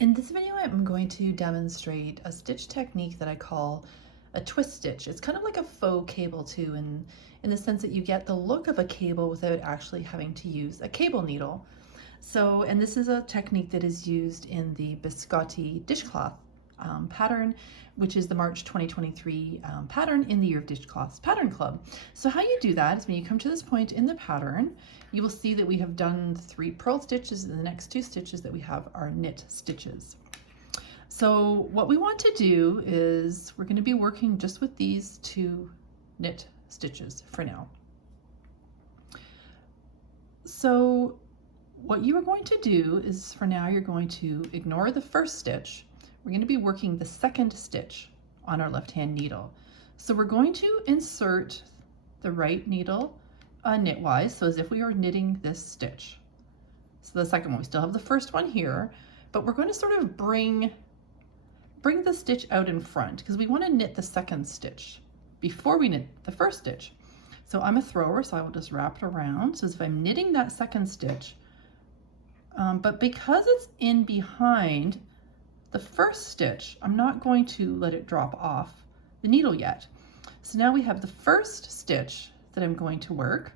In this video, I'm going to demonstrate a stitch technique that I call a twist stitch. It's kind of like a faux cable too, in the sense that you get the look of a cable without actually having to use a cable needle. And this is a technique that is used in the Biscotti Dishcloth pattern, which is the March 2023 pattern in the Year of Dishcloths Pattern Club. So how you do that is when you come to this point in the pattern, you will see that we have done 3 purl stitches, and the next 2 stitches that we have are knit stitches. So what we want to do is we're going to be working just with these 2 knit stitches for now. So what you are going to do is, for now, you're going to ignore the first stitch. We're going to be working the second stitch on our left-hand needle. So we're going to insert the right needle knitwise, so as if we were knitting this stitch. So the second one, we still have the first one here, but we're going to sort of bring the stitch out in front because we want to knit the second stitch before we knit the first stitch. So I'm a thrower, so I will just wrap it around. So as if I'm knitting that second stitch, but because it's in behind the first stitch, I'm not going to let it drop off the needle yet. So now we have the first stitch that I'm going to work.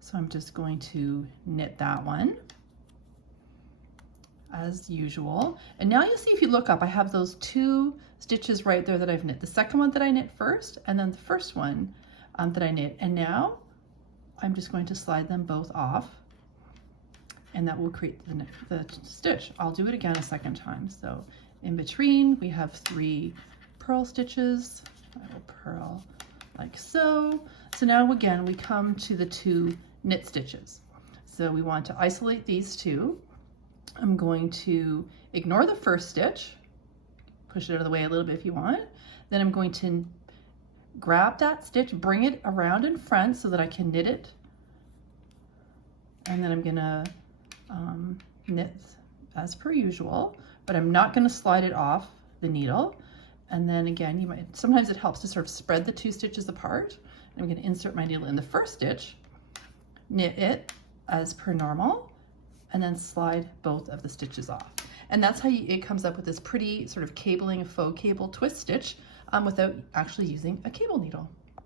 So I'm just going to knit that one as usual. And now you'll see, if you look up, I have those 2 stitches right there that I've knit. The second one that I knit first, and then the first one that I knit. And now I'm just going to slide them both off, and that will create the stitch. I'll do it again a second time. So in between, we have 3 purl stitches. I will purl like so. So now again, we come to the 2 knit stitches. So we want to isolate these 2. I'm going to ignore the first stitch, push it out of the way a little bit if you want. Then I'm going to grab that stitch, bring it around in front so that I can knit it. And then I'm gonna knit as per usual, but I'm not going to slide it off the needle. And then again, sometimes it helps to sort of spread the 2 stitches apart. I'm going to insert my needle in the first stitch, knit it as per normal, and then slide both of the stitches off. And that's how it comes up with this pretty sort of cabling, faux cable twist stitch without actually using a cable needle.